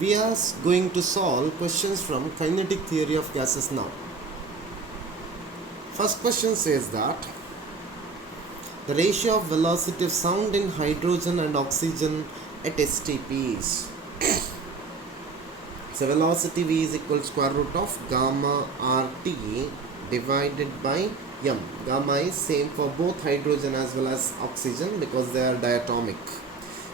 we are going to solve questions from kinetic theory of gases now. First question says that the ratio of velocity of sound in hydrogen and oxygen at STP is. So velocity V is equal to square root of gamma RT divided by m. Gamma is same for both hydrogen as well as oxygen because they are diatomic.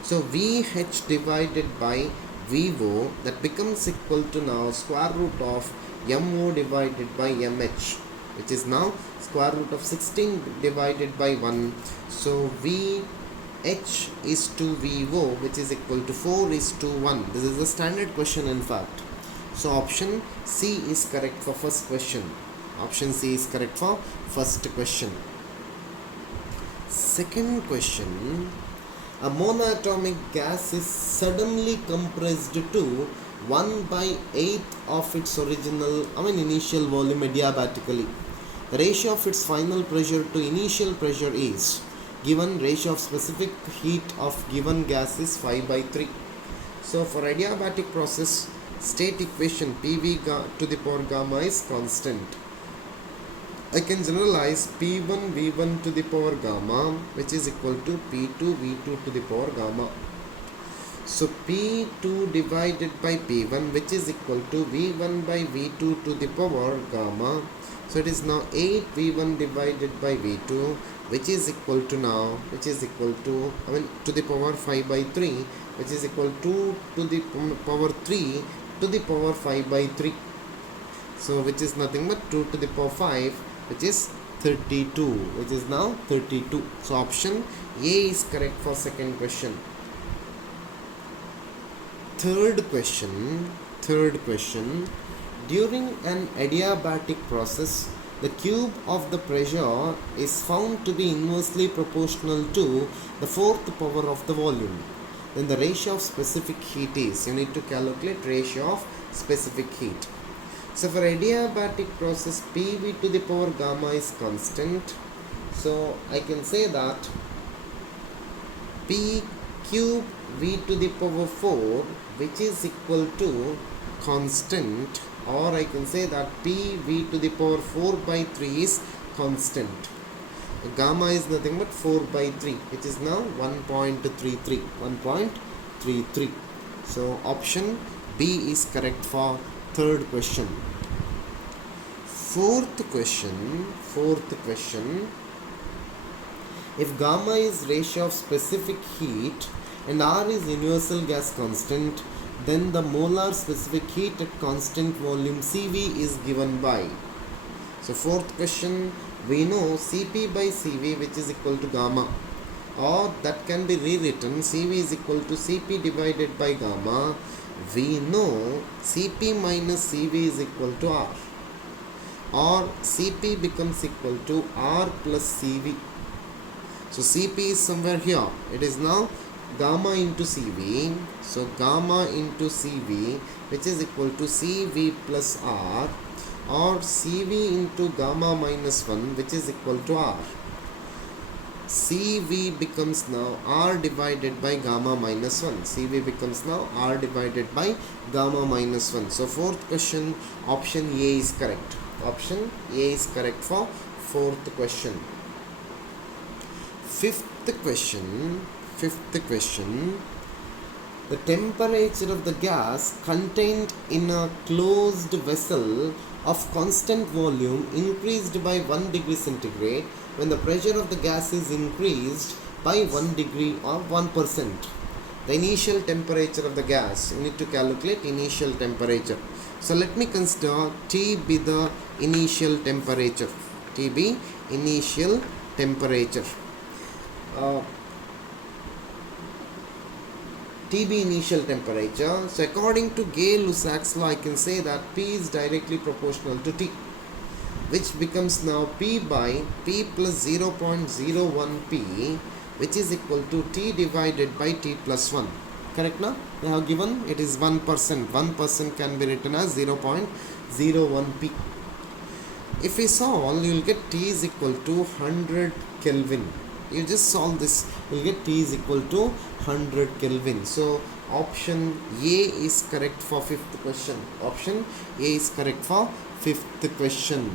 So VH divided by VO, that becomes equal to now square root of MO divided by MH, which is now square root of 16 divided by 1. So VH is to VO, which is equal to 4 is to 1. This is the standard question in fact. So option C is correct for first question. Option C is correct for first question. Second question. A monatomic gas is suddenly compressed to 1/8 of its initial volume adiabatically. The ratio of its final pressure to initial pressure is given. Ratio of specific heat of given gas is 5/3. So for adiabatic process, state equation PV to the power gamma is constant. I can generalize P1 V1 to the power gamma, which is equal to P2 V2 to the power gamma. So P2 divided by P1, which is equal to V1 by V2 to the power gamma. So it is now 8 V1 divided by V2, which is equal to to the power 5/3, which is equal to the power 3 to the power 5/3. So which is nothing but 2 to the power 5, which is 32, which is now 32. So option A is correct for second question. Third question. During an adiabatic process, the cube of the pressure is found to be inversely proportional to the fourth power of the volume. Then the ratio of specific heat is, you need to calculate ratio of specific heat. So for adiabatic process, PV to the power gamma is constant. So I can say that P cube V to the power 4, which is equal to constant, or I can say that P V to the power 4/3 is constant. Gamma is nothing but 4/3, which is now 1.33. So option B is correct for third question. Fourth question. If gamma is ratio of specific heat and R is universal gas constant, then the molar specific heat at constant volume CV is given by. So fourth question, we know Cp by Cv, which is equal to gamma, or that can be rewritten Cv is equal to Cp divided by gamma. We know Cp minus Cv is equal to R, or Cp becomes equal to R plus Cv. So Cp is somewhere here. It is now gamma into Cv. So gamma into Cv, which is equal to Cv plus R, or Cv into gamma minus 1, which is equal to R. Cv becomes now R divided by gamma minus 1. Cv becomes now R divided by gamma minus 1. So fourth question, option A is correct. Option A is correct for fourth question. Fifth question. The temperature of the gas contained in a closed vessel of constant volume increased by 1 degree centigrade when the pressure of the gas is increased by 1 degree or 1%. The initial temperature of the gas, you need to calculate initial temperature. So let me consider T be the initial temperature. T be initial temperature. T be initial temperature. So according to Gay-Lussac's law, I can say that P is directly proportional to T, which becomes now P by P plus 0.01 P, which is equal to T divided by T plus 1. Correct now? They have given it is 1%. 1% can be written as 0.01 P. If we solve, you will get T is equal to 100 Kelvin. You just solve this, you will get T is equal to 100 Kelvin. So option A is correct for fifth question. Option A is correct for fifth question.